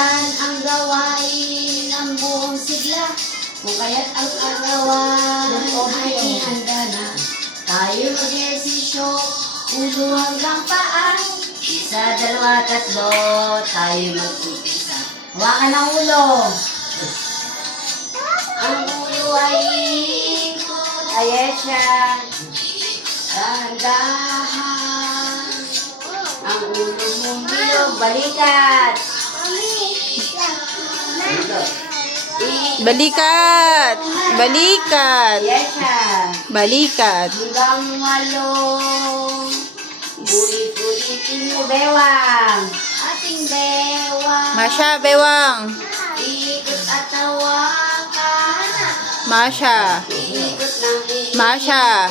Sundan ang gawain ng buong sigla. Kung kaya't ang agawan ay handa na. Tayo mag-desisyo, ulo hanggang paa. Isa, dalawa, tatlo, tayo mag-umpisa. Hawakan ang ulo. Ang ulo ay ikot. Ayan siya. Dahan-dahan. Ang ulo mong bilog, balikat. Balikat! Balikat! Ayan siya. Balikat! Hanggang walong. Ulit-ulitin mo, bewang. Ating bewang. Masha, bewang! Ikot at tawakan. Masha! Ikot ng ikot. Masha!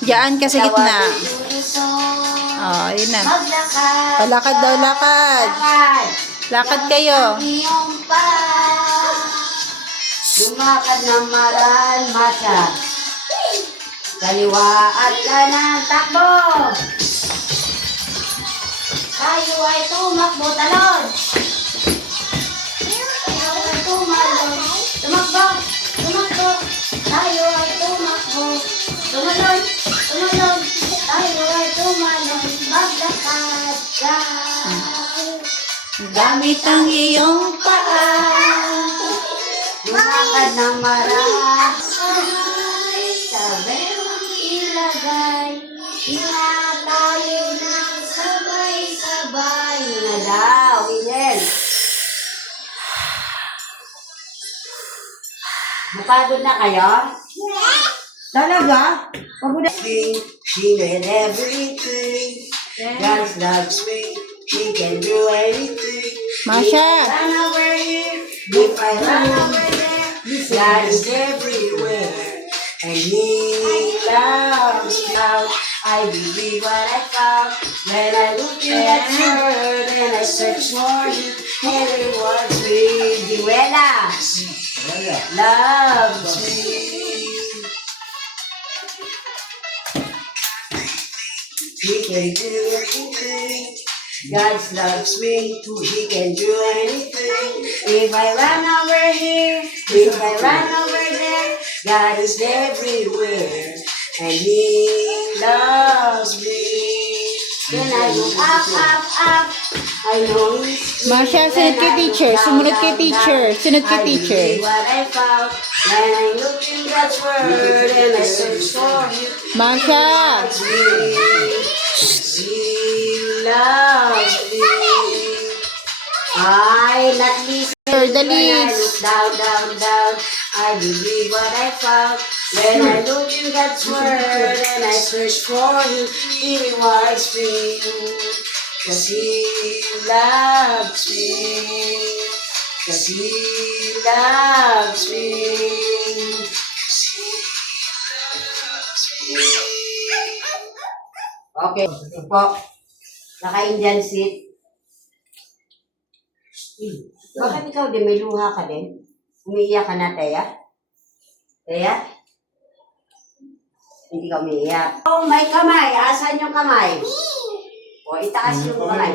Diyan ka sa gitna. Oh, yun na. Maglakad. Palakad daw, lakad. Lakad. Lakad kayo. Ang iyong paa. Lumakad ng maran, Masha. Kaliwa at kanan, takbo. Tayo ay tumakbo, talon. Tayo ay tumalon. Tumakbo, tumakbo. Tayo ay tumakbo. Tumalon, tumalon. Tayo ay tumalon. Maglakad ka. Gamit ang iyong paa. Lumakad ng maran. Sa bewang ilagay. Ina tayo ng sabay-sabay. Na daw, Inen. Napagod na kayo? Talaga? Pagod na. She made everything. God loves me. She can do anything. Masha! Run over here. If I run over there, God is everywhere. And He loves me. I believe what I found. When I look in that word and I search for you, and it wants me. Diwela. Loves me. He can do anything. God loves me. He can do anything. If I run over here, If I run over there, God is everywhere. And He loves me. then I look up, up, up. I know He's Masha, sunod kay teacher. Sumunod kay teacher. Sunod kay I teacher. believe what I found when I look in God's word and I search for you. Masha! He loves me. I not listen. Sir, When I dali. look down, down, down. I believe what I found when I look in God's word and I search for you. He rewards me, 'cause He loves me. 'Cause He loves me. Okay, po. Naka-Indian seat. Bakit ikaw din? May luha ka din? Umiiyak ka na, Teya? Teya? Hindi ka umiiyak. Oh, may kamay. Asan yung kamay? O, itaas yung kamay.